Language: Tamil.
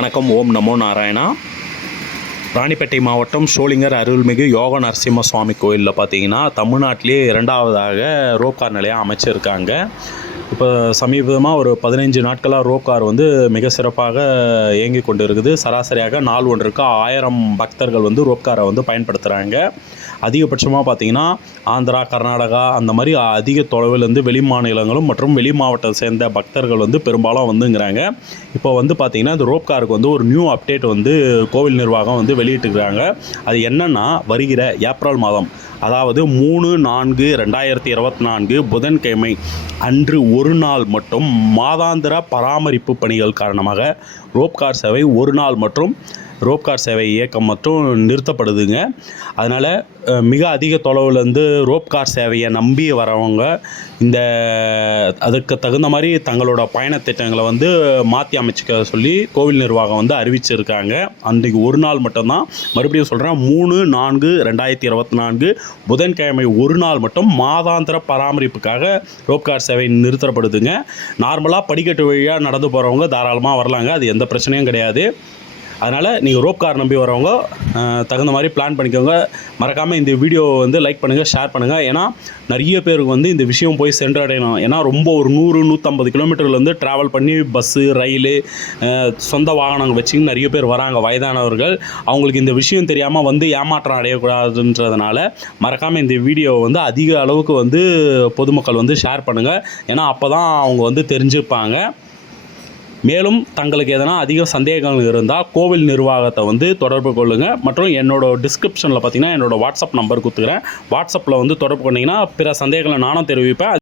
வணக்கம் ஓம் நமோ நாராயணா. ராணிப்பேட்டை மாவட்டம் சோளிங்கர் அருள்மிகு யோக நரசிம்ம சுவாமி கோயிலில் பார்த்தீங்கன்னா தமிழ்நாட்டிலேயே இரண்டாவதாக ரோப்கார் நிலையம் அமைச்சிருக்காங்க. இப்போ சமீபமாக ஒரு பதினைஞ்சு நாட்களாக ரோப்கார் வந்து மிக சிறப்பாக இயங்கி கொண்டு இருக்குது சராசரியாக நாள் ஒன்றுக்கு ஆயிரம் பக்தர்கள் வந்து ரோப்காரை வந்து பயன்படுத்துகிறாங்க அதிகபட்சமாக பார்த்தீங்கன்னா ஆந்திரா கர்நாடகா அந்த மாதிரி அதிக தொலைவிலேருந்து வெளி மாநிலங்களும் மற்றும் வெளி மாவட்டத்தை சேர்ந்த பக்தர்கள் வந்து பெரும்பாலும் வந்துங்கிறாங்க. இப்போ வந்து பார்த்திங்கன்னா இந்த ரோப் காருக்கு வந்து ஒரு நியூ அப்டேட் வந்து கோவில் நிர்வாகம் வந்து வெளியிட்டுக்கிறாங்க அது என்னென்னா வருகிற ஏப்ரல் மாதம் அதாவது மூணு நான்கு ரெண்டாயிரத்தி இருபத்தி நான்கு புதன்கிழமை அன்று ஒரு நாள் மட்டும் மாதாந்திர பராமரிப்பு பணிகள் காரணமாக ரோப்கார் சேவை ஒரு நாள் மற்றும் ரோப்கார் சேவை இயக்கம் மட்டும் நிறுத்தப்படுதுங்க. அதனால் மிக அதிக தொலைவுலேருந்து ரோப்கார் சேவையை நம்பி வரவங்க இந்த அதுக்கு தகுந்த மாதிரி தங்களோட பயணத் திட்டங்களை வந்து மாற்றி அமைச்சிக்க சொல்லி கோவில் நிர்வாகம் வந்து அறிவிச்சிருக்காங்க. அன்றைக்கு ஒரு நாள் மட்டும்தான். மறுபடியும் சொல்கிறேன் மூணு நான்கு ரெண்டாயிரத்தி இருபத்தி நான்கு புதன்கிழமை ஒரு நாள் மட்டும் மாதாந்திர பராமரிப்புக்காக ரோப்கார் சேவை நிறுத்தப்படுதுங்க. நார்மலாக படிக்கட்டு வழியாக நடந்து போகிறவங்க தாராளமாக வரலாங்க. அது எந்த பிரச்சனையும் கிடையாது. அதனால் நீங்கள் ரோப் கார் நம்பி வரவங்க தகுந்த மாதிரி பிளான் பண்ணிக்கோங்க. மறக்காமல் இந்த வீடியோ வந்து லைக் பண்ணுங்கள் ஷேர் பண்ணுங்கள் ஏன்னா நிறைய பேருக்கு வந்து இந்த விஷயம் போய் சென்றடையணும் ஏன்னா ரொம்ப ஒரு நூறு நூற்றம்பது கிலோமீட்டர்லேருந்து ட்ராவல் பண்ணி பஸ்ஸு ரயிலு சொந்த வாகனங்கள் வச்சு நிறைய பேர் வராங்க. வயதானவர்கள் அவங்களுக்கு இந்த விஷயம் தெரியாமல் வந்து ஏமாற்றம் அடையக்கூடாதுன்றதுனால மறக்காமல் இந்த வீடியோவை வந்து அதிக அளவுக்கு வந்து பொதுமக்கள் வந்து ஷேர் பண்ணுங்கள் ஏன்னா அப்போ தான் அவங்க வந்து தெரிஞ்சுப்பாங்க. மேலும் தங்களுக்கு எதனா அதிக சந்தேகங்கள் இருந்தால் கோவில் நிர்வாகத்தை வந்து தொடர்பு கொள்ளுங்கள் மற்றும் என்னோட டிஸ்கிரிப்ஷனில் பார்த்தீங்கன்னா என்னோட வாட்ஸ்அப் நம்பர் கொடுத்துக்கிறேன். வாட்ஸ்அப்பில் வந்து தொடர்பு கொண்டிங்கன்னா பிற சந்தேகங்களை நானும் தெரிவிப்பேன்.